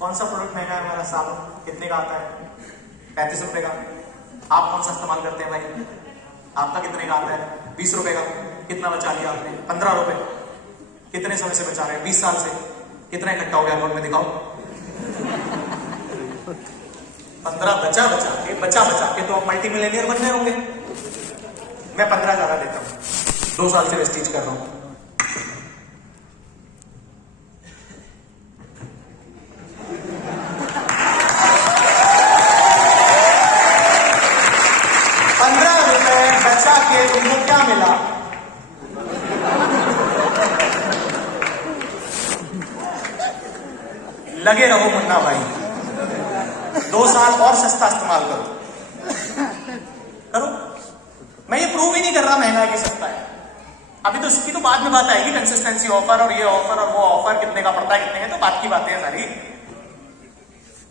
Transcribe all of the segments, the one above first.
कौन सा प्रोडक्ट महंगा है हमारा? साबुन कितने का आता है? 35 रुपए का। आप कौन सा इस्तेमाल करते हैं भाई? आपका कितने का आता है? 20 रुपए का। कितना बचा लिया आपने? 15 रुपए। कितने समय से बचा रहे हैं? 20 साल से। कितना इकट्ठा हो गया अकाउंट में दिखाओ? 15 बचा के तो आप मल्टी मिलियनियर बन गए होंगे। मैं 15 ज्यादा देता हूं, 2 साल से वेस्टीज कर रहा हूं। तुमको क्या मिला? लगे रहो मुन्ना भाई, 2 साल और सस्ता इस्तेमाल करो। मैं ये प्रूव ही नहीं कर रहा महंगा है कि सस्ता है। अभी तो इसकी तो बाद में बात आएगी, कंसिस्टेंसी ऑफर और ये ऑफर और वो ऑफर कितने का पड़ता है, कितने का, तो बात की बातें हैं सारी।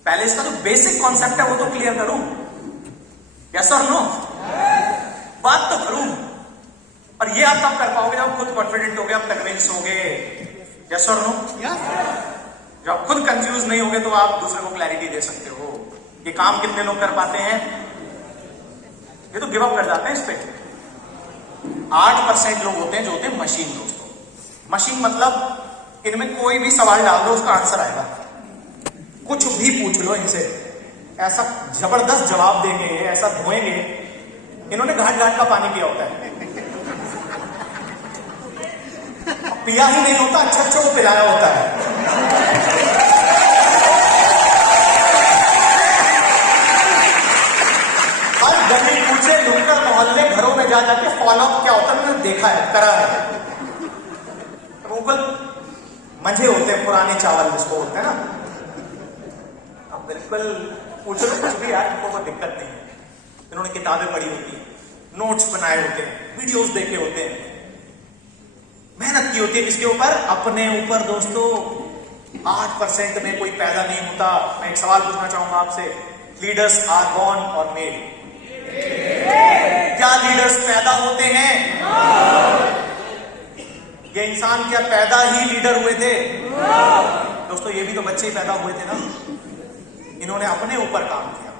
पहले इसका जो बेसिक कॉन्सेप्ट है वो तो क्लियर करूं। यस और नो? बात तो करूं। और ये आप तब कर पाओगे जब खुद कॉन्फिडेंट हो गए, आप कन्विंस हो गए। यस और नो? जब आप खुद कंफ्यूज नहीं होगे तो आप दूसरे को क्लैरिटी दे सकते हो। ये काम कितने लोग कर पाते हैं? ये तो गिव अप कर जाते हैं इस पे। 8% लोग होते हैं जो होते हैं मशीन। दोस्तों मशीन मतलब इनमें कोई भी सवाल डाल दो उसका आंसर आएगा। कुछ भी पूछ लो इनसे, ऐसा जबरदस्त जवाब देंगे, ऐसा धोएंगे। इन्होंने घाट घाट का पानी पिया होता है, पिया ही नहीं होता, अच्छा को पिलाया होता है। और गली पूछे, नुक्कड़ मोहल्ले, घरों में जा जाके फॉलोअप क्या होता है मैंने देखा है, करा है। गूगल मजे होते हैं, पुराने चावल जिसको होते हैं ना। अब बिल्कुल पूछ लो कुछ भी यार, इनको कोई दिक्कत नहीं है। इन्होंने किताबें पढ़ी होती है, नोट्स बनाए होते हैं, वीडियोस देखे होते हैं, मेहनत की होती है। किसके ऊपर? अपने ऊपर। दोस्तों 8% में कोई पैदा नहीं होता। मैं एक सवाल पूछना चाहूंगा आपसे, लीडर्स आर बॉर्न और मेड? क्या लीडर्स पैदा होते हैं? ये इंसान क्या पैदा ही लीडर हुए थे? दोस्तों ये भी तो बच्चे ही पैदा हुए थे ना। इन्होंने अपने ऊपर काम किया,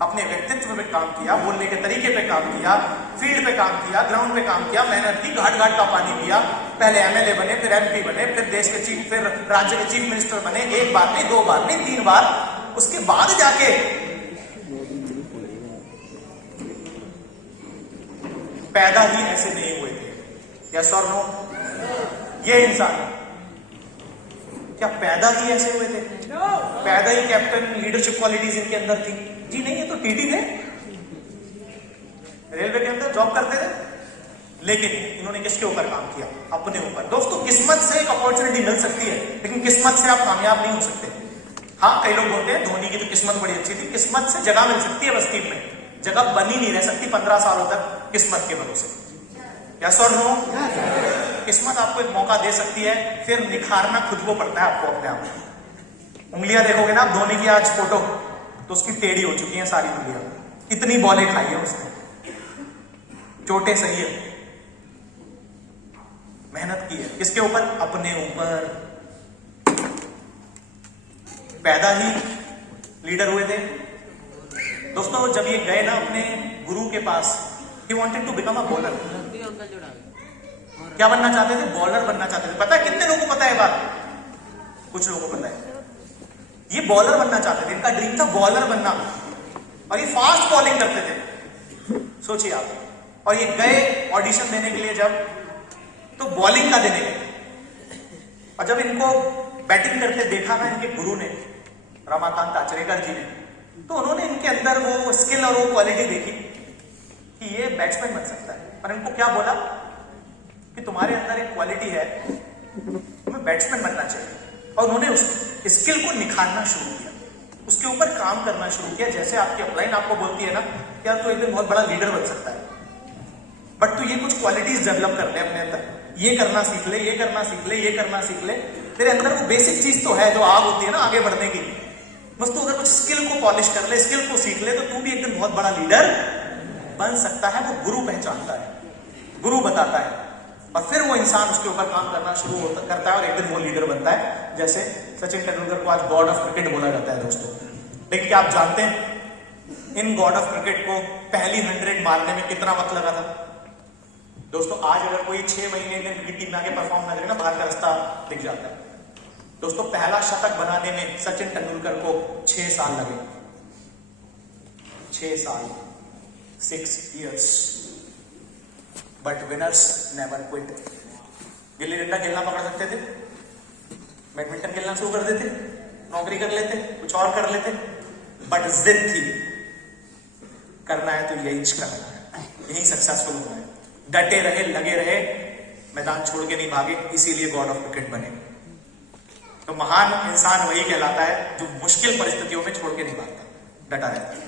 अपने व्यक्तित्व पे काम किया, बोलने के तरीके पे काम किया, फील्ड पे काम किया, ग्राउंड पे काम किया, मेहनत की, घाट घाट का पानी पिया। पहले एमएलए बने, फिर एमपी बने, फिर देश के चीफ, फिर राज्य के चीफ मिनिस्टर बने। 1 बार नहीं, 2 बार नहीं, 3 बार। उसके बाद जाके पैदा ही ऐसे नहीं हुए थे। यस और नो? ये इंसान क्या पैदा ही ऐसे हुए थे? पैदा ही कैप्टन, लीडरशिप क्वालिटीज इनके अंदर थी? जी नहीं, ये तो टीटी थे, रेलवे के अंदर जॉब करते थे। लेकिन इन्होंने किसके ऊपर काम किया? अपने ऊपर। दोस्तों किस्मत से एक अपॉर्चुनिटी मिल सकती है, लेकिन किस्मत से आप कामयाब नहीं हो सकते। हाँ, कई लोग बोलते हैं धोनी की तो किस्मत बड़ी अच्छी थी। किस्मत से जगह मिल सकती है बस टीम में, जगह बनी नहीं रह सकती 15 सालों तक किस्मत के भरोसे। यस और नो? किस्मत आपको एक मौका दे सकती है, फिर निखारना खुद को पड़ता है आपको अपने आप। उंगलियां देखोगे ना धोनी की आज फोटो, तो उसकी टेढ़ी हो चुकी है सारी उंगलियां। इतनी बॉलें खाई है उसने, चोटें सही है, मेहनत की है। किसके ऊपर? अपने ऊपर। पैदा ही लीडर हुए थे। दोस्तों जब ये गए ना अपने गुरु के पास, he wanted to become a bowler। क्या बनना चाहते थे? बॉलर बनना चाहते थे। पता है कितने लोगों को पता है बात? कुछ लोगों को पता है। ये बॉलर बनना चाहते थे, इनका ड्रीम था बॉलर बनना, और ये फास्ट बॉलिंग करते थे। सोचिए आप। और ये गए ऑडिशन देने के लिए जब, तो बॉलिंग का देने गए, और जब इनको बैटिंग करते देखा ना इनके गुरु ने, रमाकांत आचरेकर जी ने, तो उन्होंने इनके अंदर वो स्किल और वो क्वालिटी देखी कि ये बैट्समैन बन सकता है। और इनको क्या बोला कि तुम्हारे अंदर एक क्वालिटी है, तुम्हें बैट्समैन बनना चाहिए। और उन्होंने उस स्किल को निखारना शुरू किया, उसके ऊपर काम करना शुरू किया। जैसे आपकी अपलाइन आपको बोलती है ना, यार तो एक दिन बहुत बड़ा लीडर बन सकता है, बट तू ये कुछ क्वालिटीज डेवलप कर ले अपने अंदर, ये करना सीख ले, ये करना सीख ले, ये करना सीख ले। तेरे अंदर वो बेसिक चीज तो है जो आग होती है ना आगे बढ़ने की, बस तू अगर कुछ स्किल को पॉलिश कर ले, स्किल को सीख ले, तो तू भी एक दिन बहुत बड़ा लीडर बन सकता है। वो गुरु पहचानता है, गुरु बताता है, और फिर वो इंसान उसके ऊपर काम करना शुरू करता है, और एक दिन वो लीडर बनता है। जैसे सचिन तेंदुलकर को आज गॉड ऑफ क्रिकेट बोला जाता है दोस्तों। लेकिन क्या आप जानते हैं इन गॉड ऑफ क्रिकेट को पहली 100 मारने में कितना वक्त लगा था? दोस्तों आज अगर कोई 6 महीने में क्रिकेट टीम में आके परफॉर्म ना करे ना, बाहर का रास्ता दिख जाता है। दोस्तों पहला शतक बनाने में सचिन तेंदुलकर को 6 साल लगे। 6 साल, 6 years। But winners never quit. Gilli danda खेलना पकड़ सकते थे, बैडमिंटन खेलना शुरू कर देते, नौकरी कर लेते, कुछ और कर लेते, बट जिद थी, करना है तो यही करना है, यही सक्सेसफुल होना है। डटे रहे, लगे रहे, मैदान छोड़ के नहीं भागे, इसीलिए गॉड ऑफ क्रिकेट बने। तो महान इंसान वही कहलाता है जो मुश्किल परिस्थितियों में छोड़ के नहीं भागता, डटा रहता है।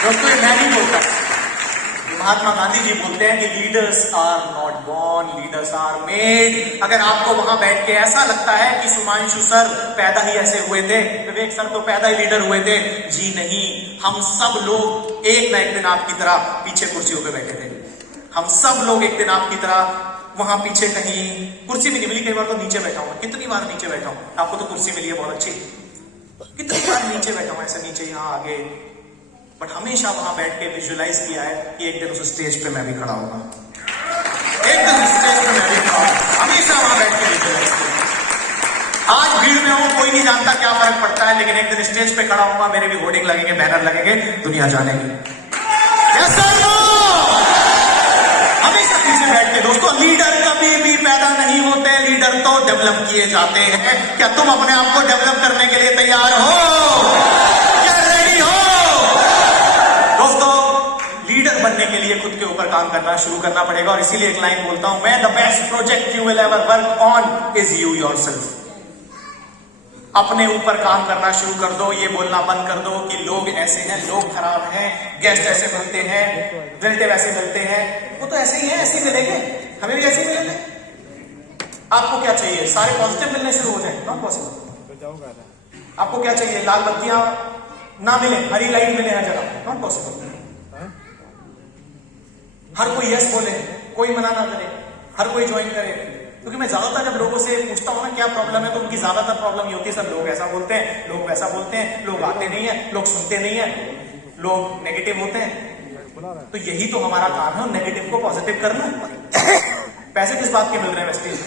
दोस्तों मैं नहीं बोलता, महात्मा गांधी जी बोलते हैं कि leaders are not born, leaders are made. अगर आपको वहां बैठ के ऐसा लगता है कि सुमांशु सर पैदा ही ऐसे हुए थे, विवेक सर तो पैदा ही लीडर हुए थे, जी नहीं, हम सब लोग एक ना एक दिन आपकी तरह पीछे कुर्सियों पे बैठे थे। हम सब लोग एक दिन आपकी तरह वहां पीछे कहीं कुर्सी भी नहीं मिली, कई बार तो नीचे बैठा हूं। कितनी बार नीचे बैठा हूं? आपको तो कुर्सी मिली है बहुत अच्छी, कितनी बार नीचे बैठा हूं, ऐसे नीचे यहां आगे, बट हमेशा वहां बैठ के विजुअलाइज किया है कि एक दिन उस स्टेज पे मैं भी खड़ा होगा, एक दिन उस स्टेज पे मैं भी खड़ा होगा, हमेशा वहां बैठ के विजुअलाइज किया। आज भीड़ में हूं, कोई नहीं जानता क्या फर्क पड़ता है, लेकिन एक दिन स्टेज पे खड़ा होगा, मेरे भी होर्डिंग लगेंगे, बैनर लगेंगे, दुनिया जानेगी। हमेशा पीछे बैठ के। दोस्तों लीडर कभी भी पैदा नहीं होते, लीडर तो डेवलप किए जाते हैं। क्या तुम अपने आप को डेवलप करने के लिए तैयार हो? क्या रेडी हो? दोस्तों लीडर बनने के लिए खुद के ऊपर काम करना शुरू करना पड़ेगा, और इसीलिए एक लाइन बोलता हूं मैं, the best project you will ever work on is you yourself. अपने ऊपर काम करना शुरू कर दो, ये बोलना बंद कर दो कि लोग ऐसे हैं, लोग खराब हैं, गेस्ट ऐसे मिलते हैं, रिलेटिव ऐसे मिलते हैं, वो तो ऐसे ही हैं, ऐसे ही मिलेंगे, हमें भी ऐसे ही मिलेंगे। आपको क्या चाहिए? सारे पॉजिटिव मिलने शुरू हो जाए? Not possible. आपको क्या चाहिए? लाल बत्तियां ना मिले, हरी लाइट मिले हर जगह? Not possible. हर कोई यस बोले, कोई मना ना करे, हर कोई ज्वाइन करे। क्योंकि मैं ज्यादातर जब लोगों से पूछता हूं ना क्या प्रॉब्लम है, तो उनकी ज्यादातर प्रॉब्लम ये होती है, सर लोग ऐसा बोलते हैं, लोग वैसा बोलते हैं, लोग आते नहीं है, लोग सुनते नहीं है, लोग नेगेटिव होते हैं। तो यही तो हमारा काम है, नेगेटिव को पॉजिटिव करना। पैसे किस बात के मिल रहे हैं वेस्टेज?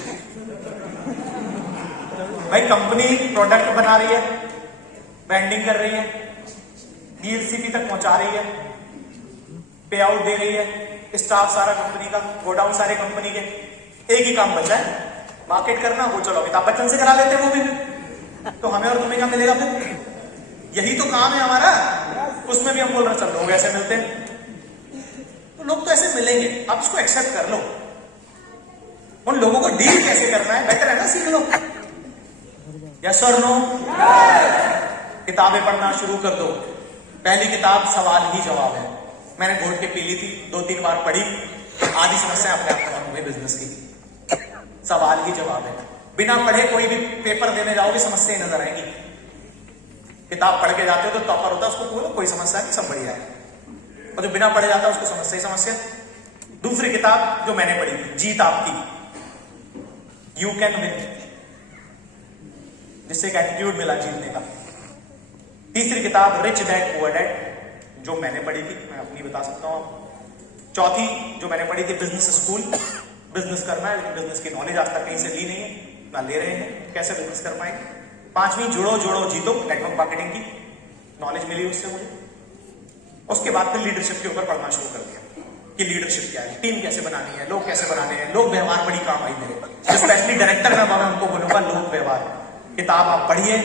भाई कंपनी प्रोडक्ट बना रही है, ब्रांडिंग कर रही है, डीएलसीपी तक पहुंचा रही है, पे आउट दे रही है, स्टाफ सारा कंपनी का, गोडाउन सारे कंपनी के, एक ही काम बचा है मार्केट करना। वो चलो अमिताभ बच्चन से करा लेते हैं, वो भी तो हमें और तुम्हें क्या मिलेगा फिर? यही तो काम है हमारा। उसमें भी हम बोल रहे चल लोग ऐसे मिलते हैं, तो लोग तो ऐसे मिलेंगे, आप इसको एक्सेप्ट कर लो। उन लोगों को डील कैसे करना है बेटर है ना, सीख लो। यस और नो? किताबें पढ़ना शुरू कर दो। पहली किताब सवाल ही जवाब है, मैंने घोट के पी ली थी, 2-3 बार पढ़ी, आधी समस्या अपने आप खत्म हो गई बिजनेस की। सवाल ही जवाब है, बिना पढ़े कोई भी पेपर देने जाओगे समस्या ही नजर आएगी। किताब पढ़ के जाते हो तो टॉपर होता है, उसको बोलो कोई समस्या नहीं, सब बढ़िया है, और जो बिना पढ़े जाता है उसको समस्या ही समस्या। दूसरी किताब जो मैंने पढ़ी थी, जीत आपकी, यू कैन विन, जिससे एक एटीट्यूड मिला जीतने का। तीसरी किताब रिच डैड पुअर डैड, जो मैंने पढ़ी थी, मैं अपनी बता सकता हूं। चौथी जो मैंने पढ़ी थी बिजनेस स्कूल, बिजनेस करना है, लेकिन बिजनेस की नॉलेज आज तक कहीं से ली नहीं है, ना ले रहे हैं, कैसे बिजनेस कर पाएंगे। पांचवी जुड़ो जोड़ो जीतो, नेटवर्क मार्केटिंग की नॉलेज मिली उससे मुझे। उसके बाद फिर लीडरशिप के ऊपर पढ़ना शुरू कर दिया कि लीडरशिप क्या है, टीम कैसे बनानी है, लोग कैसे बनाने हैं, लोग व्यवहार बड़ी काम आई मेरे, स्पेशली डायरेक्टर मैं उनको बोलूंगा लोग व्यवहार किताब आप पढ़िए,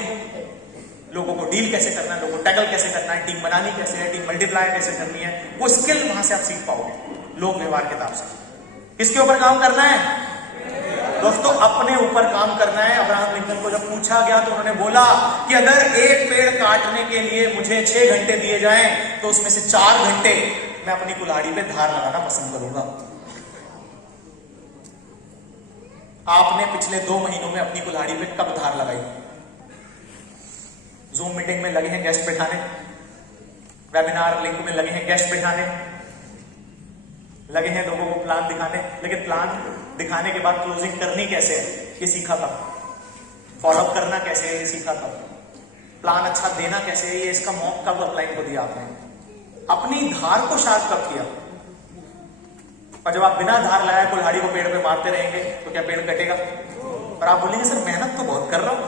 लोगों को डील कैसे करना है, लोगों को टैकल कैसे करना है, टीम बनानी कैसे है, टीम मल्टीप्लाई कैसे करनी है, वो स्किल वहां से आप सीख पाओगे लोग व्यवहार किताब से। किसके ऊपर काम करना है दोस्तों? अपने ऊपर काम करना है। अब्राहम लिंकन को जब पूछा गया तो उन्होंने बोला कि अगर एक पेड़ काटने के लिए मुझे 6 घंटे दिए जाएं तो उसमें से 4 घंटे मैं अपनी कुल्हाड़ी पे धार लगाना पसंद करूंगा। आपने पिछले 2 महीनों में अपनी कुल्हाड़ी पे कब धार लगाई? जूम मीटिंग में लगे हैं गेस्ट बैठाने, वेबिनार लिंक में लगे हैं गेस्ट बैठाने, लगे हैं लोगों को प्लान दिखाने, लेकिन प्लान दिखाने के बाद क्लोजिंग करनी कैसे है ये सीखा था, फॉलोअप करना कैसे है ये सीखा था, प्लान अच्छा देना कैसे है ये इसका मॉक कब अपलाइन को दिया आपने, अपनी धार को शार्प कब किया। और जब आप बिना धार लगाए कुल्हाड़ी को पेड़ पे मारते रहेंगे तो क्या पेड़ कटेगा? और आप बोलेंगे सर मेहनत तो बहुत कर रहा हूं,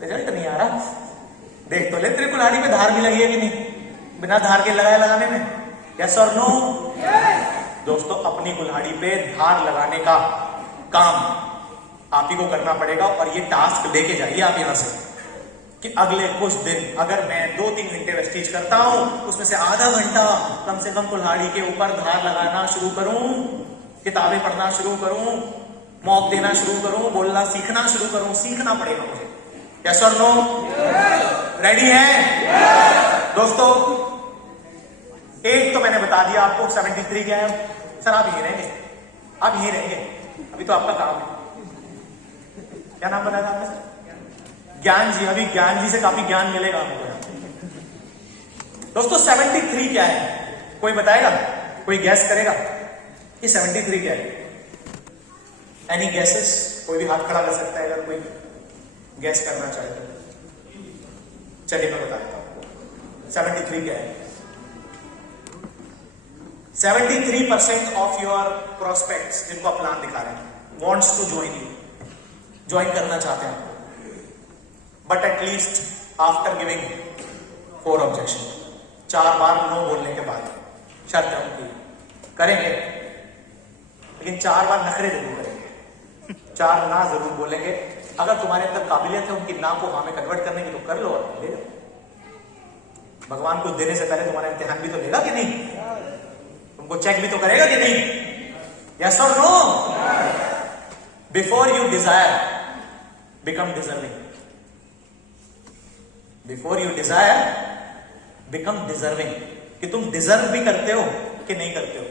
रिजल्ट नहीं आ रहा। देख तो ले तेरी कुल्हाड़ी में धार भी लगी है कि नहीं, बिना धार के लगाने में? यस और नो? दोस्तों अपनी कुल्हाड़ी पे धार लगाने का काम आप ही को करना पड़ेगा। और ये टास्क लेके जाइए आप यहां से कि अगले कुछ दिन अगर मैं 2-3 घंटे वेस्टीज करता हूं, उसमें से आधा घंटा कम से कम कुल्हाड़ी के ऊपर धार लगाना शुरू करूं, किताबें पढ़ना शुरू करूं, मॉक देना शुरू करूं, बोलना सीखना शुरू करूं। सीखना पड़ेगा मुझे। यस और नो? रेडी है दोस्तों? एक तो मैंने बता दिया आपको 73 क्या है। सर आप यही रहेंगे, आप यही रहेंगे, अभी तो आपका काम है। क्या नाम बताया था आपने सर? ज्ञान जी। अभी ज्ञान जी से काफी ज्ञान मिलेगा आपको। दोस्तों 73 क्या है? कोई बताएगा? कोई गैस करेगा कि 73 क्या है? Any gases? कोई भी हाथ खड़ा कर सकता है अगर कोई गैस करना चाहे तो। चलिए मैं बता देता हूं 73 क्या है। 73% ऑफ योर प्रोस्पेक्ट्स जिनको आप प्लान दिखा रहे हैं wants to join you, join करना चाहते हैं, but at least after giving 4 objection, 4 बार नो बोलने के बाद। शर्त है उनकी, करेंगे लेकिन 4 बार नखरे जरूर करेंगे, 4 ना जरूर बोलेंगे। अगर तुम्हारे अंदर काबिलियत है उनकी ना को हाँ में कन्वर्ट करने की तो कर लो और ले लो। भगवान कुछ देने से पहले तुम्हारा इम्तिहान भी तो लेगा कि नहीं? तुमको चेक भी तो करेगा कि नहीं? यस और no? Before you desire become deserving, before you desire become deserving, कि तुम डिजर्व भी करते हो कि नहीं करते हो।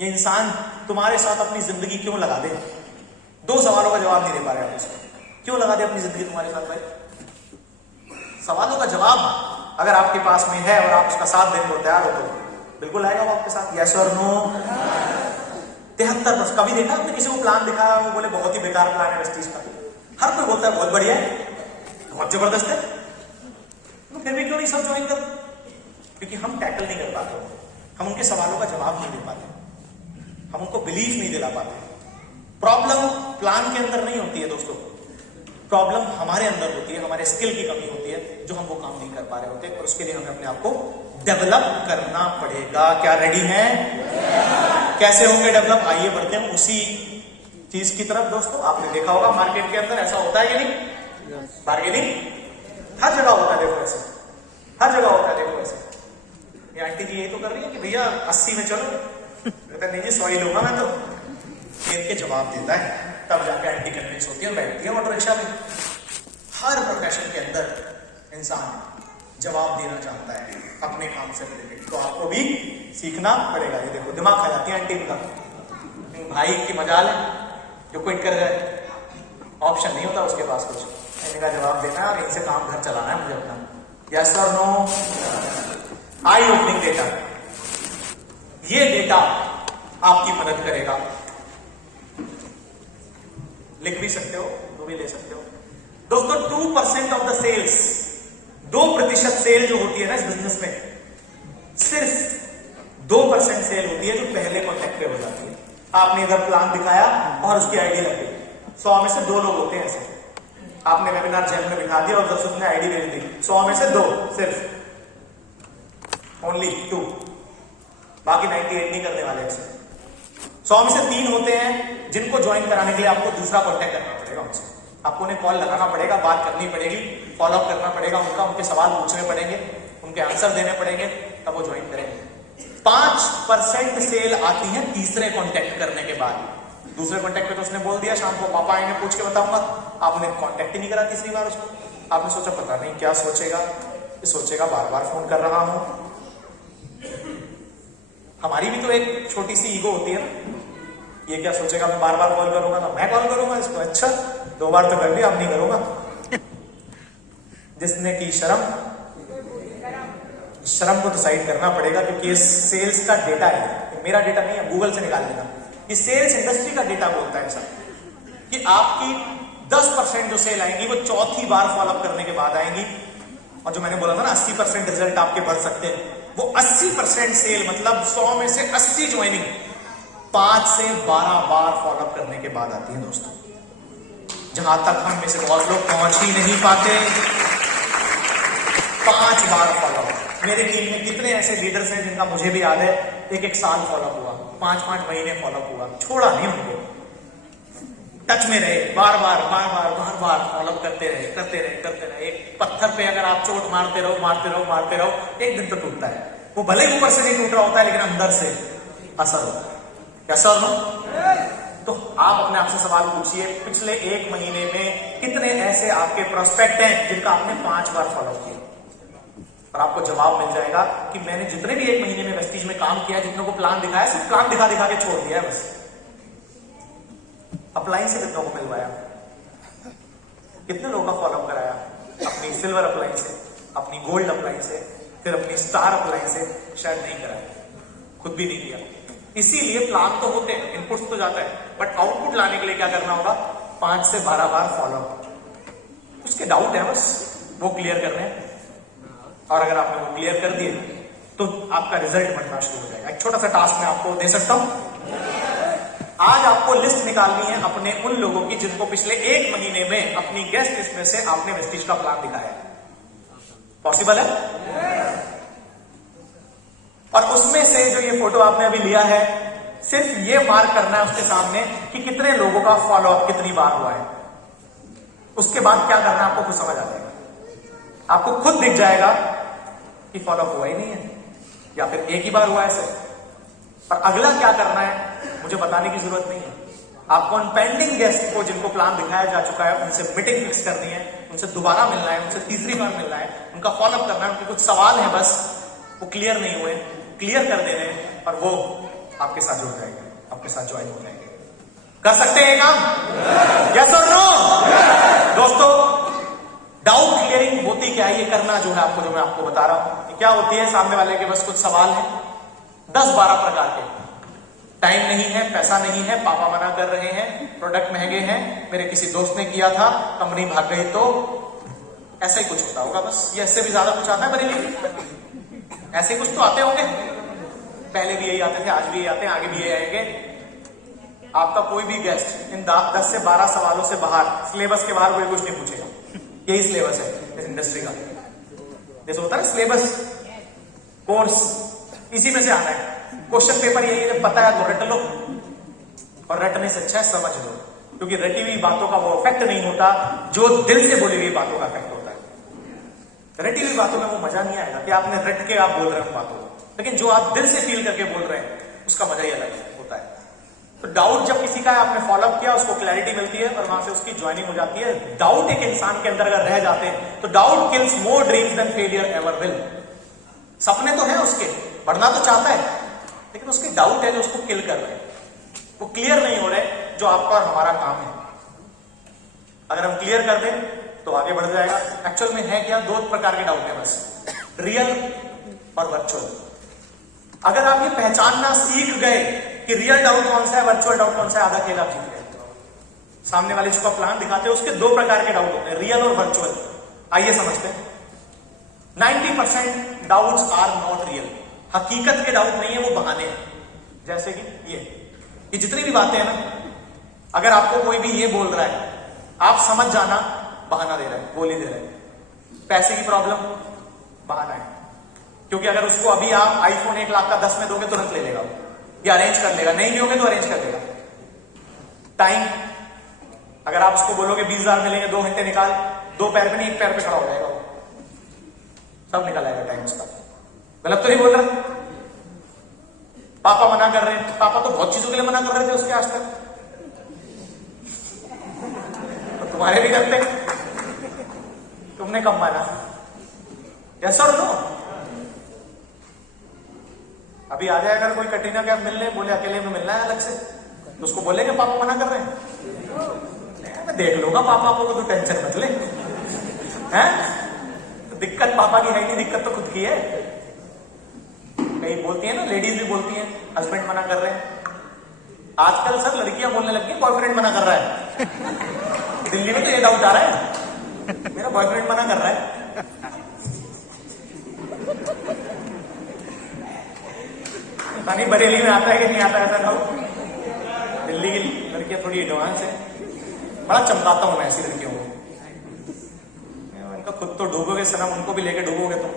ये इंसान तुम्हारे साथ अपनी जिंदगी क्यों लगा दे? 2 सवालों का जवाब नहीं दे पा रहे आप उसको। क्यों लगा दे अपनी जिंदगी तुम्हारे साथ भाई? सवालों का जवाब अगर आपके पास में है और आप उसका साथ देने को तैयार हो तो बिल्कुल आएगा वो आपके साथ। यस और नो? 73%। कभी देखा आपने किसी को प्लान दिखाया वो बोले बहुत ही बेकार प्लान है वेस्टीज का? हर कोई बोलता है बहुत बढ़िया है, बहुत जबरदस्त है, तो फिर भी क्यों नहीं सब ज्वाइन कर? क्योंकि हम टैकल नहीं कर पाते, हम उनके सवालों का जवाब नहीं दे पाते, हम उनको बिलीव नहीं दिला पाते। प्रॉब्लम प्लान के अंदर नहीं होती है दोस्तों, प्रॉब्लम हमारे अंदर होती है, हमारे स्किल की कमी होती है जो हम वो काम नहीं कर पा रहे होते, और उसके लिए हमें अपने आप को डेवलप करना पड़ेगा। क्या रेडी हैं? कैसे होंगे डेवलप? आइए बढ़ते हैं उसी चीज की तरफ। दोस्तों आपने देखा होगा मार्केट के अंदर ऐसा होता है कि नहीं? बार्गेनिंग हर जगह होता है। देखो ऐसे हर जगह होता है। देखो ऐसे ये आंटी जी ये तो कर रही है कि भैया 80 में चलो, कहता नहीं जी 100 ही लूंगा मैं तो। खेल के जवाब देता है, तब जाके आंटी कन्विंस होती है, बैठती है ऑटो रिक्शा में। हर प्रोफेशन के अंदर इंसान जवाब देना चाहता है अपने काम से रिलेटेड, तो आपको भी सीखना पड़ेगा। ये देखो दिमाग खा जाती है आंटी का, भाई की मजाल है जो क्विट कर गए, ऑप्शन नहीं होता उसके पास कुछ, इनका जवाब देना है और इनसे काम घर चलाना है मुझे अपना। यस और नो? आई ओपनिंग डेटा, ये डेटा आपकी मदद करेगा। लिख भी सकते हो तो भी ले सकते हो। दोस्तों 2% ऑफ द सेल्स, 2% सेल जो होती है ना इस बिजनेस में, सिर्फ 2% सेल होती है जो पहले कॉन्टेक्ट पे हो जाती है। आपने इधर प्लान दिखाया और उसकी आईडी लग गई, 100 में से 2 लोग होते हैं ऐसे। आपने वेबिनार चैनल में दिखा दिया और दर्शक ने आईडी भेज दी, 100 में से 2 सिर्फ, ओनली 2, बाकी 98 नहीं करने वाले ऐसे। 100 में से 3 होते हैं जिनको ज्वाइन कराने के लिए आपको दूसरा कॉन्टेक्ट करना पड़ेगा उनसे, आपको उन्हें कॉल लगाना पड़ेगा, बात करनी पड़ेगी, फॉलोअप करना पड़ेगा उनका, उनके सवाल पूछने पड़ेंगे, उनके आंसर देने पड़ेंगे, तब वो ज्वाइन करेंगे। 5% सेल आती है तीसरे कॉन्टेक्ट करने के बाद। दूसरे कॉन्टेक्ट पे तो उसने बोल दिया शाम को पापा आएंगे पूछ के बताऊंगा, आपने कॉन्टेक्ट ही नहीं करा तीसरी बार उसको। आपने सोचा पता नहीं क्या सोचेगा, सोचेगा बार बार फोन कर रहा हूं। हमारी भी तो एक छोटी सी ईगो होती है ना, ये क्या सोचेगा मैं बार बार कॉल करूंगा ना, मैं कॉल करूंगा इसको, अच्छा 2 बार तो कर लिया अब नहीं करूंगा। जिसने की शर्म को डिसाइड करना पड़ेगा, क्योंकि ये सेल्स का डेटा है, मेरा डेटा नहीं है, गूगल से निकाल लेना। ये सेल्स इंडस्ट्री का डेटा बोलता है सर कि आपकी 10% जो सेल आएंगी वो चौथी बार फॉलोअप करने के बाद आएंगी। और जो मैंने बोला था ना 80% रिजल्ट आपके बढ़ सकते हैं, वो 80% सेल मतलब 100 में से 80 ज्वाइनिंग 5 से 12 बार फॉलोअप करने के बाद आती है दोस्तों। जहां तक हम में से बहुत लोग पहुंच ही नहीं पाते। 5 बार फॉलोअप। मेरे टीम में कितने ऐसे लीडर्स हैं जिनका मुझे भी याद है एक साल फॉलोअप हुआ, 5-5 महीने फॉलोअप हुआ, छोड़ा नहीं उनको, टच में रहे, बार बार फॉलोअप करते रहे। एक पत्थर पे अगर आप चोट मारते रहो, एक दिन तो टूटता है। वो भले ही ऊपर से नहीं टूट रहा होता है लेकिन अंदर से असर होता है। कैसा हो? तो आप अपने आप से सवाल पूछिए, पिछले 1 महीने में कितने ऐसे आपके प्रोस्पेक्ट हैं जिनका आपने 5 बार फॉलोअप किया? और आपको जवाब मिल जाएगा कि मैंने जितने भी 1 महीने में वेस्टीज में काम किया, जितनों को प्लान दिखाया, सिर्फ प्लान दिखा के छोड़ दिया है बस। अपलाइन से कितनों को मिलवाया, कितने लोगों का फॉलोअप कराया, अपनी सिल्वर अपलाइन से, अपनी गोल्ड अपलाइन से, फिर अपनी स्टार अपलाइन से? शायद नहीं कराया, खुद भी नहीं किया। इसीलिए प्लान तो होते हैं, इनपुट्स तो जाता है, बट आउटपुट लाने के लिए क्या करना होगा? 5 से 12 बार फॉलोअप। उसके डाउट है बस, वो क्लियर करने हैं। और अगर आपने वो क्लियर कर दिए तो आपका रिजल्ट बनना शुरू हो जाएगा। एक छोटा सा टास्क मैं आपको दे सकता हूं। आज आपको लिस्ट निकालनी है अपने उन लोगों की जिनको पिछले 1 महीने में अपनी गेस्ट लिस्ट में से आपने वेस्टीज का प्लान दिखाया। पॉसिबल है? और उसमें से जो ये फोटो आपने अभी लिया है, सिर्फ ये मार्क करना है उसके सामने कि कितने लोगों का फॉलोअप कितनी बार हुआ है। उसके बाद क्या करना है आपको खुद समझ आ जाएगा। आपको खुद दिख जाएगा कि फॉलोअप हुआ ही नहीं है या फिर 1 ही बार हुआ है सिर्फ। और अगला क्या करना है मुझे बताने की जरूरत नहीं है। आपको उन पेंडिंग गेस्ट को जिनको प्लान दिखाया जा चुका है उनसे मीटिंग फिक्स करनी है, उनसे दोबारा मिलना है, उनसे तीसरी बार मिलना है, उनका फॉलोअप करना है। उनके कुछ सवाल हैं बस, वो क्लियर नहीं हुए, क्लियर कर देने हैं और वो आपके साथ जुड़ जाएंगे, आपके साथ ज्वाइन हो जाएंगे। कर सकते हैं काम? यस और नो? दोस्तों, डाउट क्लियरिंग होती क्या है, ये करना जो है आपको, जो मैं आपको बता रहा हूं क्या होती है। सामने वाले के बस कुछ सवाल है, 10-12 प्रकार के। टाइम नहीं है, पैसा नहीं है, पापा मना कर रहे हैं, प्रोडक्ट महंगे हैं, मेरे किसी दोस्त ने किया था, कंपनी भाग गई, तो ऐसा ही कुछ होता होगा बस। ये इससे भी ज्यादा कुछ आता है मेरे लिए? ऐसे कुछ तो आते होंगे, पहले भी यही आते थे, आज भी यही आते हैं, आगे भी यही आएंगे। आपका कोई भी गेस्ट इन 10 से 12 सवालों से बाहर, सिलेबस के बाहर कोई कुछ नहीं पूछेगा। यही सिलेबस है इस इंडस्ट्री का। जैसे होता है ना सिलेबस, कोर्स, इसी में से आना है। क्वेश्चन पेपर यही है, पता है तो रट लो, और रटने से अच्छा है समझ लो, क्योंकि रटी हुई बातों का वो इफेक्ट नहीं होता जो दिल से बोली हुई बातों का इफेक्ट होता है। रटी हुई बातों में वो मजा नहीं आएगा कि आपने रट के आप बोल रहे हो बातों को, लेकिन जो आप दिल से फील करके बोल रहे हैं उसका मजा ही अलग होता है। तो डाउट जब किसी का आपने फॉलोअप किया, उसको क्लैरिटी मिलती है और वहां से उसकी ज्वाइनिंग हो जाती है। डाउट एक इंसान के अंदर अगर रह जाते हैं तो doubt kills more dreams than failure ever will. सपने तो है उसके, बढ़ना तो चाहता है, लेकिन उसके डाउट है जो उसको किल कर रहे हैं, वो क्लियर नहीं हो रहे, जो आपका और हमारा काम है। अगर हम क्लियर कर दें तो आगे बढ़ जाएगा। एक्चुअल में है क्या, 2 प्रकार के डाउट है बस, रियल और वर्चुअल। अगर आप ये पहचानना सीख गए कि रियल डाउट कौन सा है, वर्चुअल डाउट कौन सा है, आधा खेल आप जीत गए। सामने वाले जिसको प्लान दिखाते हैं उसके 2 प्रकार के डाउट होते हैं, रियल और वर्चुअल। आइए समझते हैं। 90% डाउट्स आर नॉट रियल। हकीकत के डाउट नहीं है, वो बहाने हैं। जैसे कि ये जितनी भी बातें हैं ना, अगर आपको कोई भी ये बोल रहा है, आप समझ जाना बहाना दे रहा है, गोली दे रहा है। पैसे की प्रॉब्लम, बहाना है, क्योंकि अगर उसको अभी आप आईफोन 1 लाख का 10 में दोगे तुरंत ले लेगा, या अरेंज कर लेगा, नहीं दोगे तो अरेंज कर देगा। टाइम, अगर आप उसको बोलोगे 20,000 मिलेंगे, 2 घंटे निकाल, 2 पैर पे नहीं 1 पैर पे खड़ा हो जाएगा, सब निकल आएगा टाइम उसका। गलत तो नहीं बोल रहा? पापा मना कर रहे हैं, पापा तो बहुत चीजों के लिए मना कर रहे थे उसके आज तक, तो तुम्हारे भी करते, तुमने कब माना? यस और नो? अभी आ जाए अगर कोई कटरीना कैफ मिलने, बोले अकेले में मिलना है अलग से, तो उसको बोलेंगे पापा मना कर रहे हैं, मैं देख लूंगा पापा को, तो टेंशन मत ले। हैं? तो दिक्कत पापा की है नहीं, दिक्कत तो खुद की है। कई बोलती है ना, लेडीज भी बोलती हैं, हस्बैंड मना कर रहे हैं, आजकल सर लड़कियां बोलने लगी बॉयफ्रेंड मना कर रहा है। दिल्ली में तो ये डाउट आ रहा है, मेरा बॉयफ्रेंड मना कर रहा है। पता नहीं बरेली में आता है कि नहीं आता है ऐसा डाउट। दिल्ली की लड़कियां थोड़ी एडवांस है, बड़ा चमकाता हूं मैं ऐसी लड़कियों को। इनका खुद तो डूबोगे सनम, उनको भी लेके डूबोगे तुम।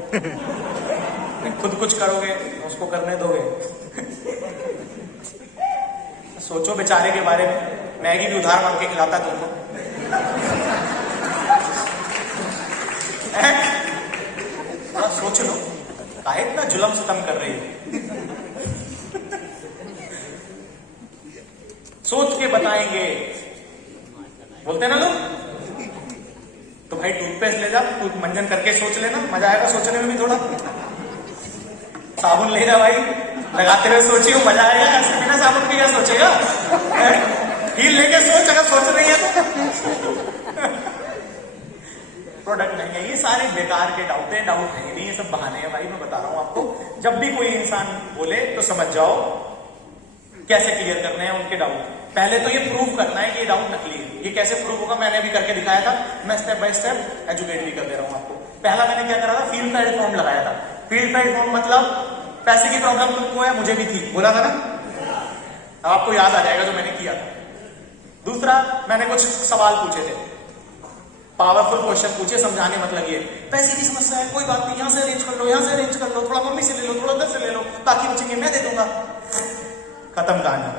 खुद कुछ करोगे उसको करने दोगे। सोचो बेचारे के बारे में, मैगी भी उधार मांग के खिलाता तुमको। थोड़ा सोच लो, काहे इतना जुल्म सितम कर रही है। सोच के बताएंगे, बोलते हैं ना लोग। तो भाई टूथपेस्ट ले जा, तू मंजन करके सोच लेना, मजा आएगा सोचने में भी थोड़ा। साबुन ले जा भाई, लगाते हुए सोचिए, मजा आएगा। ऐसे बिना साबुन के क्या सोचेगा? हील लेके सोच, अगर सोच रही है तो। प्रोडक्ट नहीं है, ये सारे बेकार के डाउट है नहीं, ये सब बहाने हैं भाई। मैं बता रहा हूं आपको, जब भी कोई इंसान बोले तो समझ जाओ कैसे क्लियर करने हैं उनके डाउट। पहले तो ये प्रूव करना है कि ये डाउट नकली है। ये कैसे प्रूव होगा, मैंने अभी करके दिखाया था। मैं स्टेप बाय स्टेप एजुकेट भी कर दे रहा हूं आपको। पहला मैंने क्या करा था, फील्ड साइड फॉर्म लगाया था। फील्ड साइड फॉर्म मतलब पैसे की प्रॉब्लम तुमको है, मुझे भी थी, बोला था ना। अब आपको याद आ जाएगा जो मैंने किया था। दूसरा, मैंने कुछ सवाल पूछे थे, पावरफुल क्वेश्चन पूछे, समझाने मत लगिए। पैसे की समस्या है, कोई बात नहीं, यहां से अरेंज कर लो, यहां से अरेंज कर लो, थोड़ा मम्मी से ले लो, थोड़ा उधर से ले लो, बाकी बचेंगे मैं दे दूंगा। खत्म कहानी।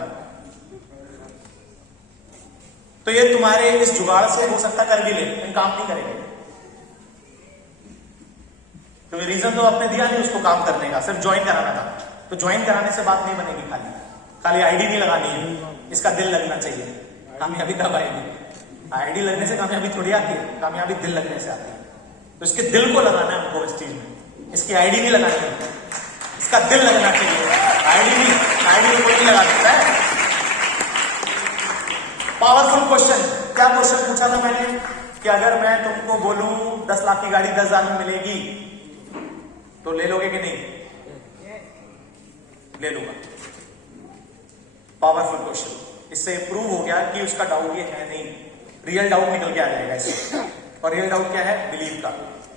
तो ये तुम्हारे इस जुगाड़ से हो सकता कर भी ले, लेकिन काम नहीं करेंगे। तो रीजन तो आपने दिया नहीं उसको काम करने का, सिर्फ ज्वाइन कराना था। तो ज्वाइन कराने से बात नहीं बनेगी, खाली आईडी नहीं लगानी है, इसका दिल लगना चाहिए। कामयाबी तब आएगी। आईडी लगने से कामयाबी थोड़ी आती है, कामयाबी दिल लगने से आती है। तो इसके दिल को लगाना है हमको इस चीज में। इसकी आईडी नहीं लगानी है, इसका दिल लगना चाहिए। आईडी कोई नहीं लगा सकता है। पावरफुल क्वेश्चन, क्या क्वेश्चन पूछा था मैंने कि अगर मैं तुमको बोलूं 10 लाख की गाड़ी 10,000 में मिलेगी तो ले लोगे कि नहीं? ले लूंगा। Powerful question. इससे प्रूव हो गया कि उसका डाउट ये है नहीं, रियल डाउट निकल के आ जाएगा इससे। और रियल डाउट क्या है? बिलीव का।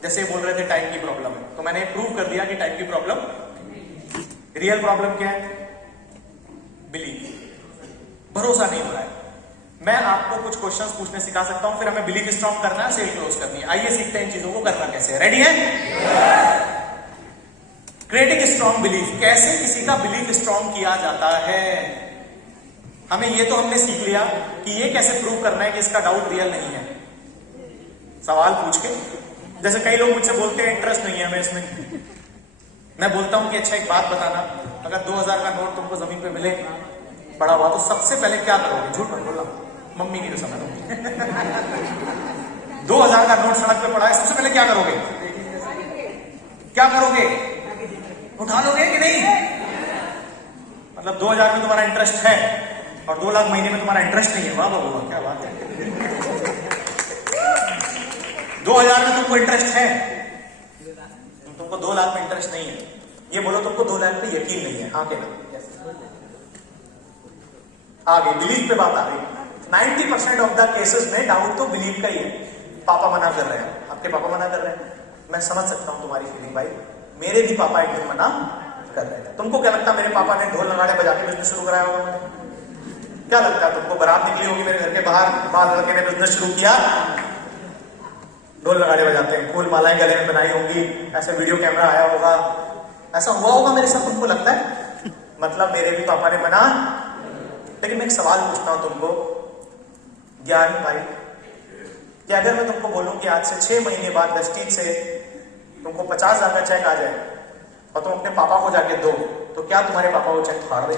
जैसे बोल रहे थे टाइम की प्रॉब्लम है, तो मैंने प्रूव कर दिया कि टाइम की प्रॉब्लम। रियल प्रॉब्लम क्या है? बिलीव। भरोसा नहीं हो रहा है। मैं आपको कुछ क्वेश्चंस पूछने सिखा सकता हूं, फिर हमें बिलीफ स्ट्रॉन्ग करना है, सेल क्लोज करनी है। आइए सीखते हैं इन चीजों को करना कैसे है। रेडी है? Creating strong belief. कैसे किसी का बिलीफ स्ट्रॉन्ग किया जाता है? हमें ये तो हमने सीख लिया कि ये कैसे प्रूव करना है कि इसका डाउट रियल नहीं है। सवाल पूछ के, जैसे कई लोग मुझसे बोलते हैं इंटरेस्ट नहीं है हमें इसमें। मैं बोलता हूं कि अच्छा एक बात बताना, अगर 2000 का नोट तुमको जमीन पे मिले पड़ा हुआ, तो सबसे पहले क्या करोगे? झूठ मत बोलना, मम्मी की कसम है। 2000 का नोट सड़क पे पड़ा है, सबसे पहले क्या करोगे? क्या करोगे? उठा लोगे कि नहीं? मतलब 2000 में तुम्हारा इंटरेस्ट है और 2 लाख महीने में तुम्हारा इंटरेस्ट नहीं है। वाह बाबू, क्या बात है। 2000 में तुमको इंटरेस्ट है, तुमको 2 लाख में इंटरेस्ट नहीं है। ये बोलो तुमको 2 लाख पे यकीन नहीं है। हाँ क्या? आगे बिलीफ पे बात आ गई। 90% ऑफ द केसेस में डाउट तो बिलीफ का ही है। पापा मना कर रहे हैं, आपके पापा मना कर रहे हैं, मैं समझ सकता हूं तुम्हारी फीलिंग भाई। मेरे भी पापा एक दिन मना कर रहे थे। तुमको क्या लगता है मेरे पापा ने ढोल नगाड़े बजा के बिजनेस शुरू कराया होगा? क्या लगता है तुमको? बारात निकली होगी मेरे घर के बाहर, बाल लड़के ने बिजनेस शुरू किया, ढोल नगाड़े बजाते हैं, फूल मालाएं गले में बनाई होंगी, ऐसे वीडियो कैमरा आया होगा, ऐसा हुआ होगा मेरे साथ, तुमको लगता है? मतलब मेरे भी पापा ने मना। लेकिन मैं एक सवाल पूछता हूं तुमको, ज्ञान भाई, कि अगर मैं तुमको बोलूं कि आज से 6 महीने बाद वेस्टीज से तुमको 50,000 का चेक आ जाए और तुम अपने पापा को जाके दो, तो क्या तुम्हारे पापा वो चेक फाड़ दे?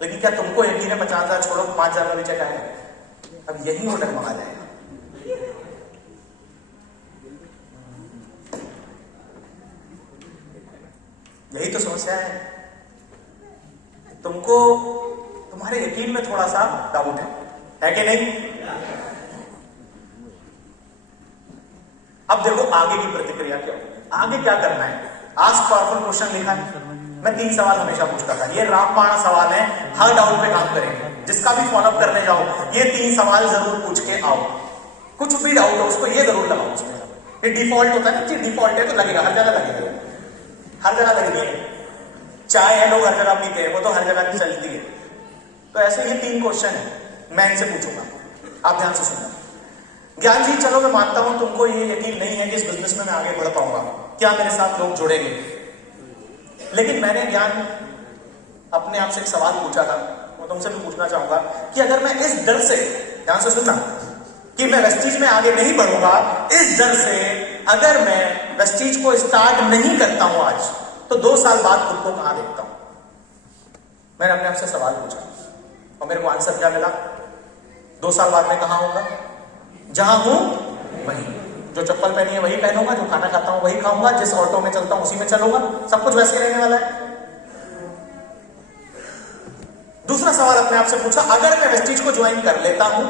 लेकिन क्या तुमको यकीन है 50,000 छोड़ो 5,000 का भी चेक आएगा? अब यही वो डगमगा जाएगा। यही तो समस्या है। तुमको तुम्हारे यकीन में थोड़ा सा डाउट है कि नहीं? अब देखो आगे की प्रतिक्रिया क्या होगी। आगे क्या करना है? आस्क पावरफुल क्वेश्चन लिखा है, मैं 3 सवाल हमेशा पूछता था, ये रामबाण सवाल है, हर डाउट पे काम करेंगे, जिसका भी फॉलोअप करने जाओ ये 3 सवाल जरूर पूछ के आओ, कुछ भी डाउट हो उसको ये जरूर लगाओ उसमें। ये डिफॉल्ट होता है ना, डिफॉल्ट है तो लगेगा, हर जगह लगेगा, हर जगह लगेगी। चाय है, लोग हर जगह पीते हैं, वो तो हर जगह चलती है। तो ऐसे ये 3 क्वेश्चन है, मैं इनसे पूछूंगा, आप ध्यान से सुनना। ज्ञान जी चलो मैं मानता हूं तुमको ये यकीन नहीं है कि इस बिजनेस में मैं आगे बढ़ पाऊंगा, क्या मेरे साथ लोग जुड़ेंगे, लेकिन मैंने ज्ञान अपने आप से एक सवाल पूछा था, वो तुमसे भी पूछना चाहूंगा कि अगर मैं इस डर से, ध्यान से सुनना, कि मैं वेस्टीज में आगे नहीं बढ़ूंगा, इस डर से अगर मैं वेस्टीज को स्टार्ट नहीं करता हूं आज, तो 2 साल बाद खुद को कहां देखता हूं। मैंने अपने आप से सवाल पूछा और मेरे को आंसर क्या मिला, 2 साल बाद में कहां होगा, जहां हूं वहीं, जो चप्पल पहनी है वही पहनूंगा, जो खाना खाता हूं वही खाऊंगा, जिस ऑटो में चलता हूं उसी में चलूंगा, सब कुछ वैसे ही रहने वाला है। दूसरा सवाल अपने आप से पूछा, अगर मैं वेस्टीज को ज्वाइन कर लेता हूं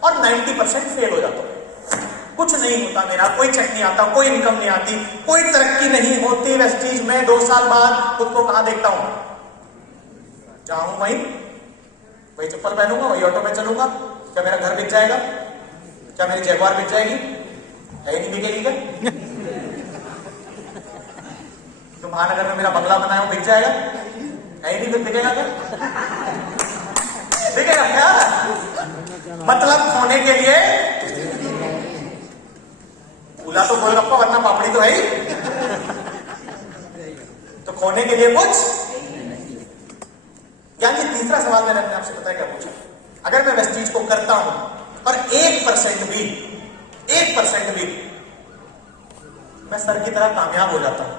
और 90% फेल हो जाता हूं, कुछ नहीं होता मेरा, कोई चेक नहीं आता, कोई इनकम नहीं आती, कोई तरक्की नहीं होती वेस्टीज में, 2 साल बाद खुद को कहां देखता हूं, जहां हूं वही चप्पल पहनूंगा, वही ऑटो में चलूंगा। क्या मेरा घर बिक जाएगा, क्या मेरी जगुआर बिक जाएगी, है नहीं बिकेगी क्या? तो महानगर में मेरा बंगला बनाया बिक जाएगा, है ही नहीं, बिकेगा क्या? बिकेगा क्या? मतलब खोने के लिए फूला तो गोलगप्पा, वरना पापड़ी तो है ही, तो खोने के लिए कुछ। यानी तीसरा सवाल मैंने अपने आपसे पता है क्या पूछा, अगर मैं वेस्टीज को करता हूं और 1% भी मैं सर की तरह कामयाब हो जाता हूं,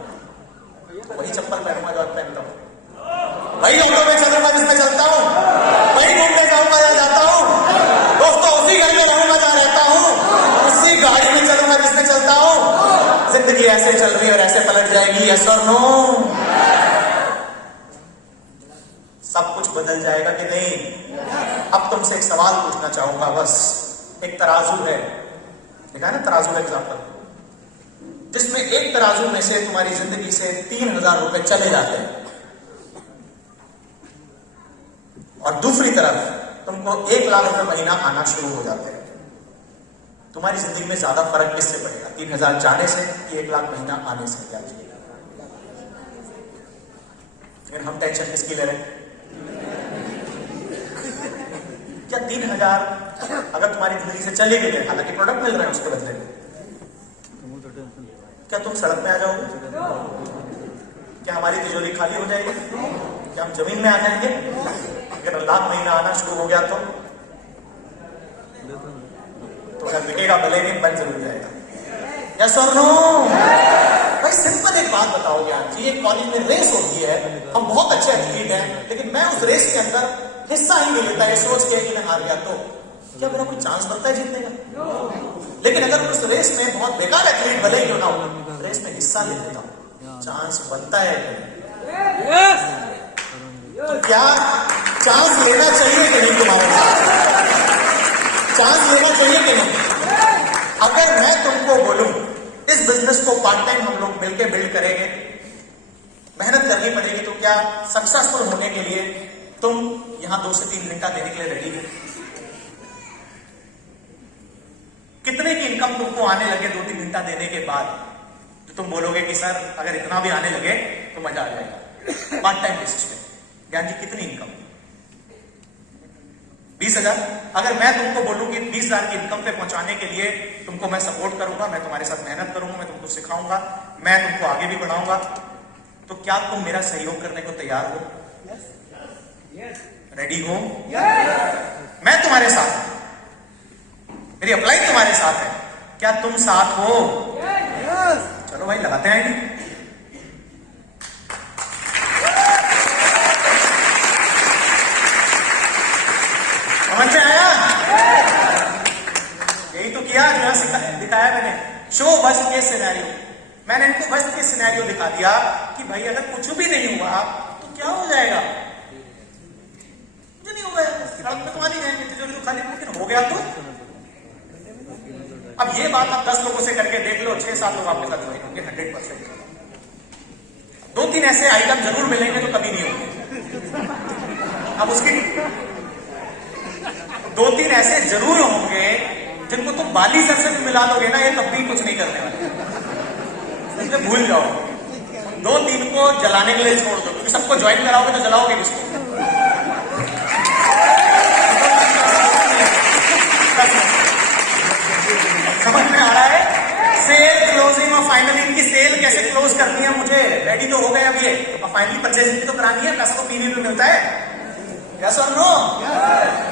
तो वही चप्पल पहनूंगा जो आज पहनता हूं, वही ऑटो में चलूंगा जिसमें चलता हूं, वही घूमने जाऊंगा या जाता हूं, दोस्तों उसी घर में रहूंगा जहां रहता हूं, उसी गाड़ी में चलूंगा जिसमें चलता हूं। जिंदगी ऐसे चल रही है और ऐसे पलट जाएगी, यस और नो? सब कुछ बदल जाएगा कि नहीं? अब तुमसे एक सवाल पूछना चाहूंगा, बस एक तराजू है, देखा है ना तराजू का एग्जाम्पल, जिसमें एक तराजू में से तुम्हारी जिंदगी से 3000 रुपए चले जाते हैं और दूसरी तरफ तुमको 1 लाख रुपए महीना आना शुरू हो जाते हैं, तुम्हारी जिंदगी में ज्यादा फर्क किससे पड़ेगा, 3000 जाने से कि 1 लाख महीना आने से? क्या लेकिन हम टेंशन किसकी ले रहे हैं? क्या 3000 अगर तुम्हारी जिंदगी से चले गए, हालांकि प्रोडक्ट मिल रहे हैं उसके बदले में, क्या तुम सड़क पे आ जाओगे? क्या हमारी तिजोरी खाली हो जाएगी? क्या हम जमीन में आ जाएंगे? अगर लाख महीना आना शुरू हो गया तो अगर बिकेगा भले नहीं, बन जरूर जाएगा, यस और नो? भाई सिंपल एक बात बताओ ज्ञान जी, एक कॉलेज में रेस होती है, हम बहुत अच्छे एथलीट हैं, लेकिन मैं उस रेस के अंदर हिस्सा ही नहीं लेता, ये सोच के कि मैं हार गया तो क्या मेरा कोई चांस बनता है जीतने का? लेकिन अगर उस रेस में बहुत बेकार एथलीट भले ही क्यों ना हो, रेस में हिस्सा ले लेता हूं, चांस बनता है। तो क्या चांस लेना चाहिए कि नहीं तुम्हारे साथ? चांस लेना चाहिए कि नहीं? अगर मैं तुमको बोलूं इस बिजनेस को पार्ट टाइम हम लोग मिलकर बिल्ड करेंगे, मेहनत करनी पड़ेगी, तो क्या सक्सेसफुल होने के लिए तुम यहां 2 से 3 घंटा देने के लिए रेडी हो? कितने की इनकम तुमको आने लगे 2-3 घंटा देने के बाद, तो तुम बोलोगे कि सर अगर इतना भी आने लगे तो मजा आ जाएगा? पार्ट टाइम बेसिस पे ज्ञान जी कितनी इनकम? 20,000। अगर मैं तुमको बोलूं कि 20,000 की इनकम पे पहुंचाने के लिए तुमको मैं सपोर्ट करूंगा, मैं तुम्हारे साथ मेहनत करूंगा, मैं तुमको सिखाऊंगा, मैं तुमको आगे भी बढ़ाऊंगा, तो क्या तुम मेरा सहयोग करने को तैयार हो? रेडी हो? मैं तुम्हारे साथ, मेरी अप्लाई तुम्हारे साथ है, क्या तुम साथ हो? चलो भाई लगाते हैं नहीं? समझ में आया? यही तो किया जो दिखाया मैंने, शो वर्स्ट केस सिनेरियो। मैंने इनको वर्स्ट केस सिनेरियो दिखा दिया कि भाई अगर कुछ भी नहीं हुआ तो क्या हो जाएगा? कुछ नहीं होगा, सड़क पे तो आ नहीं जाएंगे, तिजोरी तो खाली, लेकिन हो गया तो। अब ये बात आप 10 लोगों से करके देख लो, 6-7 लोग आपके साथ ज्वाइन होंगे 100%। 2-3 ऐसे आइटम जरूर मिलेंगे जो कभी नहीं होंगे। अब उसकी 2-3 ऐसे जरूर होंगे जिनको तुम बाली सर से भी मिला दोगे ना, ये तब भी कुछ नहीं करने वाले, इसलिए भूल जाओ। 2-3 को जलाने के लिए छोड़ दो, क्योंकि सबको ज्वाइन कराओगे तो जलाओगे किसको? समझ में आ रहा है? सेल क्लोजिंग और फाइनली इनकी सेल कैसे क्लोज करनी है, मुझे रेडी तो हो गए अब ये, और फाइनली परचेजिंग भी तो करानी है, पैसा तो पीने में मिलता है। यस और नो?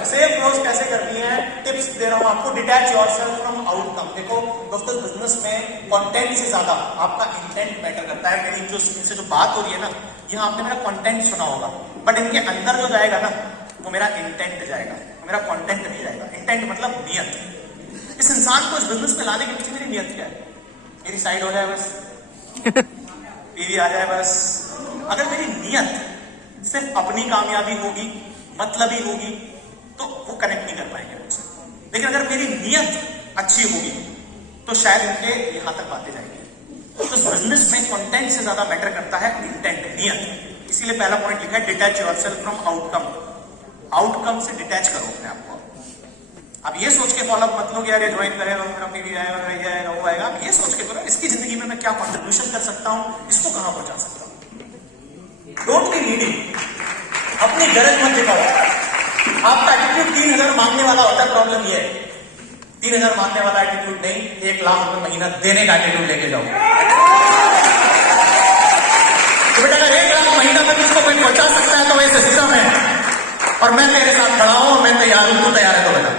सेल क्लोज कैसे करनी है, टिप्स दे रहा हूं आपको। Detach yourself from outcome. देखो दोस्तों, बिजनेस में कंटेंट से ज्यादा आपका इंटेंट मैटर करता है। मेरी जो इनसे जो बात हो रही है ना, यहाँ आपने मेरा कंटेंट सुना होगा, बट इनके अंदर जो जाएगा ना, वो मेरा इंटेंट जाएगा, मेरा कंटेंट नहीं जाएगा। इंटेंट मतलब नियत। इस इंसान को इस बिजनेस में लाने के पीछे मेरी नियत क्या है? मेरी साइड हो जाए बस, टीवी आ जाए बस। अगर मेरी नियत सिर्फ अपनी कामयाबी होगी, मतलब ही होगी, तो वो कनेक्ट नहीं कर पाएंगे मुझसे। लेकिन अगर मेरी नियत अच्छी होगी तो शायद उनके यहां तक बातें जाएंगी। तो इस बिजनेस में कंटेंट से ज्यादा मैटर करता है इंटेंट, नियत। इसीलिए पहला पॉइंट लिखा है detach yourself from outcome. Outcome से डिटैच करो अपने आप को। अब ये सोच के फॉलोअप मत लो कि यार ये ज्वाइन करेगा, मेरा टीवी आएगा, ये आएगा, वो आएगा। ये सोच के करो इसकी जिंदगी में मैं क्या कंट्रीब्यूशन कर सकता हूं, इसको कहां पहुंचा सकता हूं। डोंट बी नीडी, अपनी गरज मत दिखाओ। आपका एटीट्यूड 3,000 मांगने वाला होता है, प्रॉब्लम ये है 3,000 मांगने वाला एटीट्यूड नहीं, 1 लाख रुपए महीना देने का एटीट्यूड लेके जाओ। तो बेटा अगर 1 लाख महीना में किसको कोई पहुंचा सकता है तो वैसे सिस्टम है, और मैं तेरे साथ खड़ा हूं, मैं तैयार हूं, तू तैयार है तो बेटा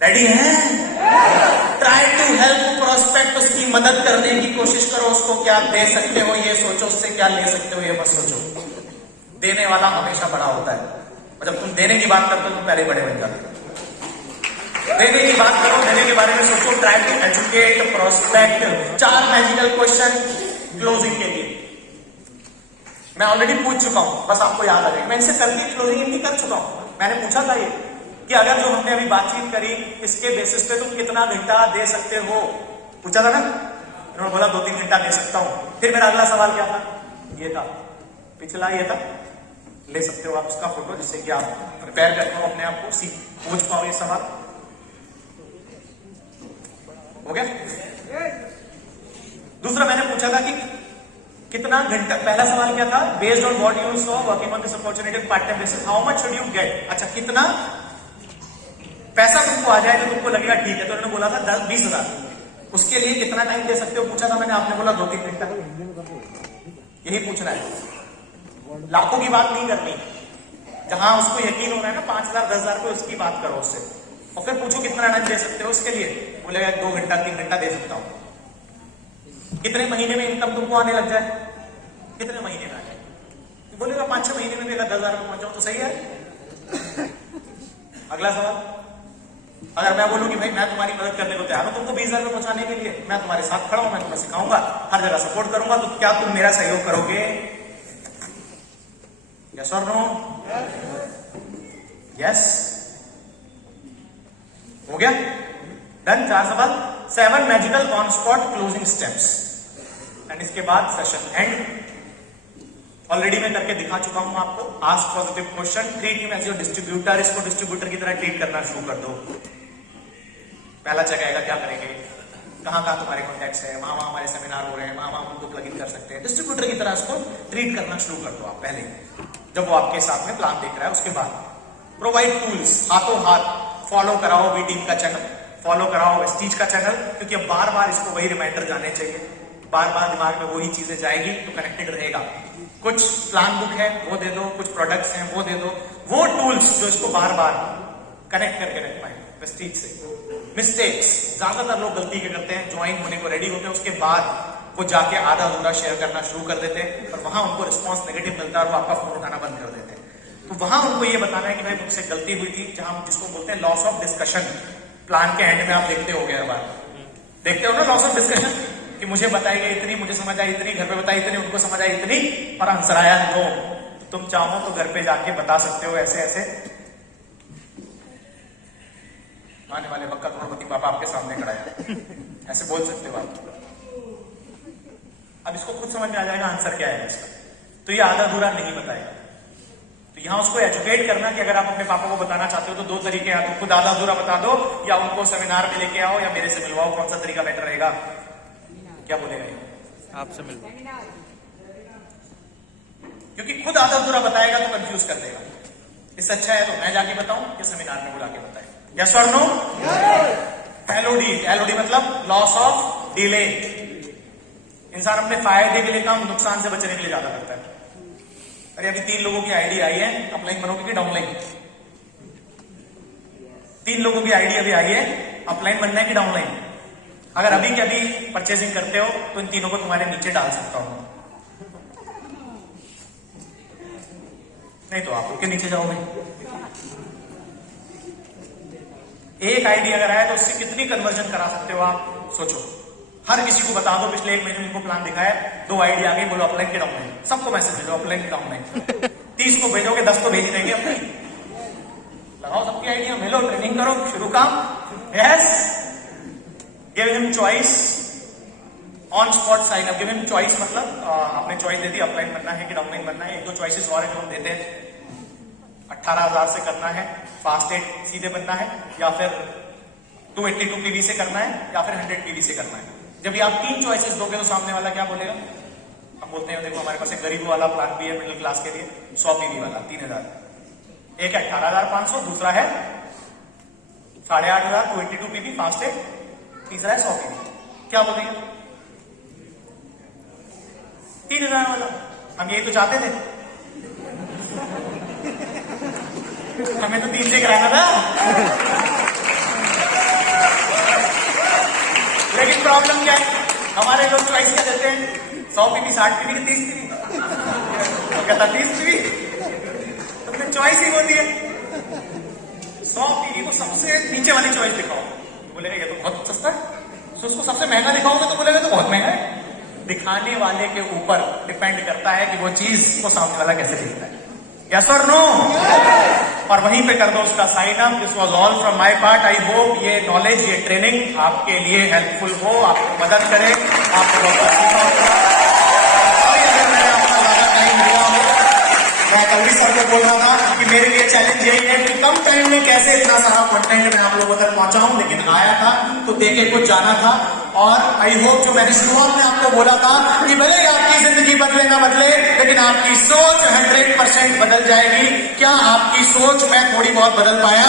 रेडी है? ट्राई टू हेल्प प्रोस्पेक्ट, उसकी मदद करने की कोशिश करो। उसको क्या दे सकते हो ये सोचो, उससे क्या ले सकते हो ये मत सोचो। देने वाला हमेशा बड़ा होता है, और जब तुम देने की बात करते हो तुम पहले बड़े बन जाते हो। देने की बात करो, देने के बारे में सोचो। Try to educate prospect. 4 magical question closing के लिए मैं ऑलरेडी पूछ चुका हूं, बस आपको याद आ जाएगा। मैं इनसे करके क्लोजिंग इनकी कर चुका हूं। मैंने पूछा था ये कि अगर जो हमने अभी बातचीत करी इसके बेसिस पे तुम कितना घंटा दे सकते हो, पूछा था ना। उन्होंने बोला 2-3 घंटा दे सकता हूं। फिर मेरा अगला सवाल क्या था? ये था, पिछला ये था, ले सकते हो आप उसका फोटो, जिससे कि आप प्रिपेयर करते हो अपने आप को, पूछ पाओ ये सवाल। हो गया? दूसरा मैंने पूछा था कि कितना घंटा, पहला सवाल क्या था? Based on what you saw working on this opportunity part time basis, how much should you get. अच्छा, कितना पैसा तुमको आ जाए तो तुमको लगेगा ठीक है। तो उन्होंने बोला था 10-20 हजार, उसके लिए कितना टाइम दे सकते हो पूछा था मैंने। आपने बोला 2-3 घंटा। यही पूछना है, लाखों की बात नहीं करनी। जहां उसको यकीन हो रहा है ना 5,000 10,000 को, उसकी बात करो उससे, और फिर पूछो कितना टाइम दे सकते हो उसके लिए। बोलेगा 2 घंटा 3 घंटा दे सकता हूं। कितने महीने में इनकम तुमको आने लग जाए? कितने महीने में आ जाए? बोलेगा 5-6 महीने में भी अगर 10,000 में पहुंच जाओ तो सही है। अगला सवाल, अगर मैं बोलूं कि भाई मैं तुम्हारी मदद करने को तैयार हूं तुमको 20,000 में पहुंचाने के लिए, मैं तुम्हारे साथ खड़ा हूं, मैं तुम्हें सिखाऊंगा, हर जगह सपोर्ट करूंगा, तो क्या तुम मेरा सहयोग करोगे? यस और नो? यस। हो गया? डन। 4 सवाल। 7 magical on spot closing steps, and इसके बाद सेशन एंड। ऑलरेडी मैं करके दिखा चुका हूं आपको। Ask positive question, treat him as your distributor. इसको डिस्ट्रीब्यूटर की तरह ट्रीट करना शुरू कर दो। पहला चेक आएगा, क्या करेंगे, कहां कहां तुम्हारे कॉन्टैक्ट्स है, वहां वहां हमारे सेमिनार हो रहे हैं, वहां वहां उनको प्लग इन कर सकते हैं। डिस्ट्रीब्यूटर की तरह इसको ट्रीट करना शुरू कर दो आप पहले, जब वो आपके साथ में प्लान देख रहा है। उसके बाद प्रोवाइड टूल्स, हाथों हाथ फॉलो कराओ वी टीम का चैनल, फॉलो कराओ वेस्टीज का चैनल, क्योंकि अब बार बार इसको वही रिमाइंडर जाने चाहिए, बार बार दिमाग में वही चीजें जाएगी तो कनेक्टेड रहेगा। कुछ प्लान बुक है वो दे दो, कुछ प्रोडक्ट्स हैं वो दे दो, वो टूल्स जो इसको बार बार कनेक्ट करके रख पाए वेस्टीज से। मिस्टेक्स, ज्यादातर लोग गलती क्या करते हैं, ज्वाइन होने को रेडी होते हैं, उसके बाद वो जाके आधा अधूरा शेयर करना शुरू कर देते हैं, और वहां उनको रिस्पॉन्स नेगेटिव मिलता है और वो आपका फोन उठाना बंद कर देते हैं। तो वहां उनको ये बताना है कि भाई मुझसे गलती हुई थी, जहां जिसको बोलते हैं लॉस ऑफ डिस्कशन। प्लान के एंड में आप देखते हो हर बार, देखते हो ना लॉस ऑफ डिस्कशन, कि मुझे बताई गई इतनी, मुझे समझ आई इतनी, घर पे बताई इतनी, उनको समझ आई इतनी, और आंसर आया नो। तुम चाहो तो घर पे जाके बता सकते हो ऐसे ऐसे। आने वाले वक्त का करोड़पति पापा आपके सामने खड़ा है, ऐसे बोल सकते हो आप। अब इसको खुद समझ में आ जाएगा आंसर क्या है इसका। तो ये आधा अधूरा नहीं बताएगा। तो यहां उसको एजुकेट करना कि अगर आप अपने पापा को बताना चाहते हो तो दो तरीके हैं, तो खुद आधा अधूरा बता दो या उनको सेमिनार में लेके आओ या मेरे से मिलवाओ। कौन सा तरीका बेटर रहेगा? क्या बोलेगा ये? आपसे मिलवाओ, क्योंकि खुद आधा अधूरा बताएगा तो कंफ्यूज कर देगा। इससे अच्छा है तो मैं जाके बताऊं या सेमिनार में बुला के बताए। यस और नो? एलओडी, एलओडी मतलब लॉस ऑफ डिले। इंसान अपने फायदे के लिए काम, नुकसान से बचने के लिए ज्यादा करता है। अरे अभी 3 लोगों की आईडी आई है, अपलाइन बनोगे कि डाउनलाइन? 3 लोगों की आईडी अभी आई है, अपलाइन बनना है कि डाउनलाइन? अगर अभी के अभी परचेसिंग करते हो तो इन तीनों को तुम्हारे नीचे डाल सकता हूं, नहीं तो आप उनके नीचे जाओगे। एक आईडी अगर आए तो उससे कितनी कन्वर्जन करा सकते हो आप, सोचो। हर किसी को बता दो, पिछले 1 महीने में इनको प्लान दिखाया, 2 आईडी आ गई, बोलो अपलाइन के डाउनलाइन। सबको मैसेज भेजो अपलाइन के डाउनलाइन। 30 को भेजोगे, 10 तो भेज देंगे अपनी। लगाओ सबकी आईडिया, मिलो, ट्रेनिंग करो, शुरू काम। Yes, give him choice, on spot sign up. Give him choice मतलब आपने चॉइस दे दी, अपलाइन बनना है कि डाउनलाइन बनना है। 1-2 चॉइसेस और है जो हम देते हैं। 18,000 से करना है, फास्ट एड सीधे बनना है, या फिर 282 पीवी से करना है, या फिर 100 पीवी से करना है। जब ये आप 3 चॉइसेस दोगे तो सामने वाला क्या बोलेगा? हम बोलते हैं देखो हमारे पास एक गरीब वाला प्लान भी है मिडिल क्लास के लिए, 100 पीवी वाला 3000। एक है 18,500, दूसरा है 8,500 282 पीवी फास्ट एड, तीसरा है 100 पीवी। क्या बोलेंगे? 3000 वाला। हम यही तो चाहते थे, हमें तो 3 से कराना था। लेकिन प्रॉब्लम क्या है, हमारे लोग चॉइस क्या देते हैं? 100 पीवी, 60 पीवी कि 30 पीवी? कहता 30 पीवी। तो फिर चॉइस ही होती है 100 पीवी को सबसे नीचे वाली चॉइस दिखाओ, बोलेगा ये तो बहुत सस्ता है। तो उसको सबसे महंगा दिखाओगे तो बोलेगा तो बहुत महंगा है। दिखाने वाले के ऊपर डिपेंड करता है कि वो चीज को सामने वाला कैसे देखता है। यस और नो? और वहीं पे कर दो उसका sign up. This was all from my part. I hope ये नॉलेज, ये ट्रेनिंग आपके लिए हेल्पफुल हो, आपको मदद करे, आपको बहुत सीखा होगा। अगर मैंने आपका ज्यादा टाइम लिया हो, मैं कल भी सबको बोल रहा था कि मेरे लिए चैलेंज यही है कि कम टाइम में कैसे इतना सारा कंटेंट मैं आप लोगों तक पहुंचाऊं। लेकिन आया था तो देखे कुछ जाना था। और आई होप जो मैंने शुरुआत में आपको बोला था कि भले ही आपकी जिंदगी बदले ना बदले, लेकिन आपकी सोच 100% बदल जाएगी। क्या आपकी सोच मैं थोड़ी बहुत बदल पाया?